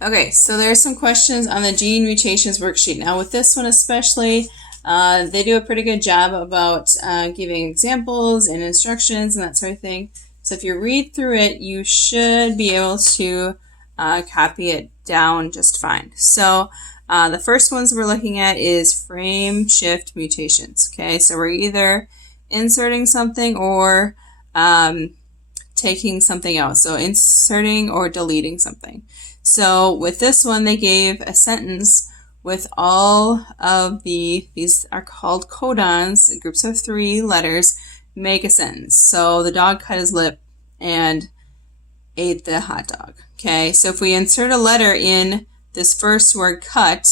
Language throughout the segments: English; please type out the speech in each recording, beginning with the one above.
Okay, so there's some questions on the gene mutations worksheet. Now with this one especially, they do a pretty good job about giving examples and instructions and that sort of thing. So if you read through it, you should be able to copy it down just fine. So the first ones we're looking at is frame shift mutations. Okay, so we're either inserting something or taking something out. So inserting or deleting something. So with this one, they gave a sentence with all of these are called codons, groups of 3 letters, make a sentence. So the dog cut his lip and ate the hot dog. Okay, so if we insert a letter in this first word cut,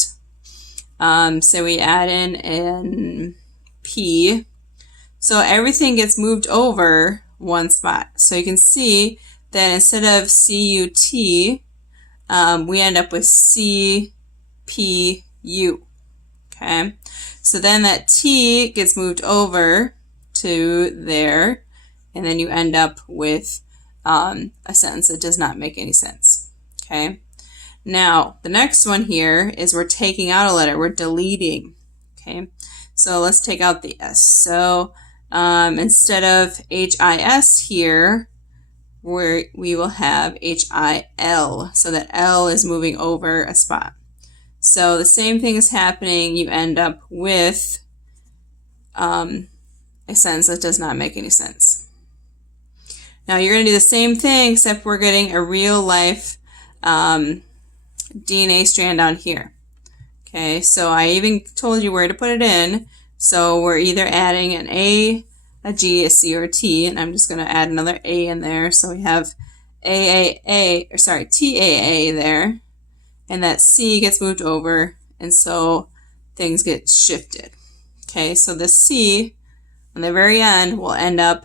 so we add in an P, so everything gets moved over one spot. So you can see that instead of C-U-T, we end up with C-P-U. Okay, so then that T gets moved over to there, and then you end up with a sentence that does not make any sense. Okay, now the next one here is we're taking out a letter, we're deleting. Okay, so let's take out the S. So instead of H-I-S here, we will have H-I-L, so that L is moving over a spot. So the same thing is happening. You end up with a sentence that does not make any sense. Now you're going to do the same thing, except we're getting a real life DNA strand down here. Okay, so I even told you where to put it in. So we're either adding an A, a G, a C, or a T, and I'm just going to add another A in there. So we have TAA there, and that C gets moved over, and so things get shifted. Okay, so the C on the very end will end up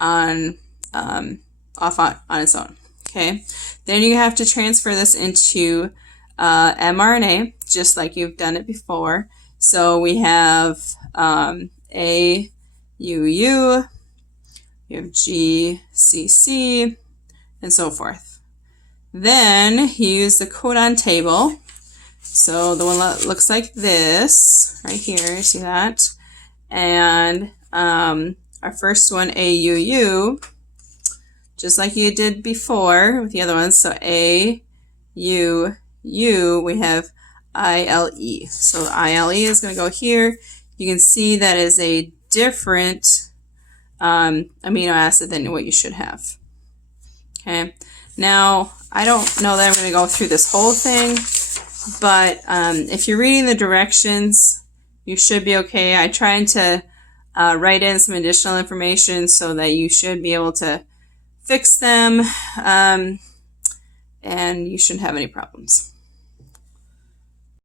on off on its own. Okay, then you have to transfer this into mRNA, just like you've done it before. So we have A, U, you have G, C, C, and so forth. Then you use the codon table. So the one that looks like this, right here, see that? And our first one, AUU, just like you did before with the other ones. So AUU, we have ILE. So ILE is going to go here. You can see that is a different amino acid than what you should have. Okay, now I don't know that I'm going to go through this whole thing, but if you're reading the directions, you should be okay. I tried to write in some additional information so that you should be able to fix them, and you shouldn't have any problems.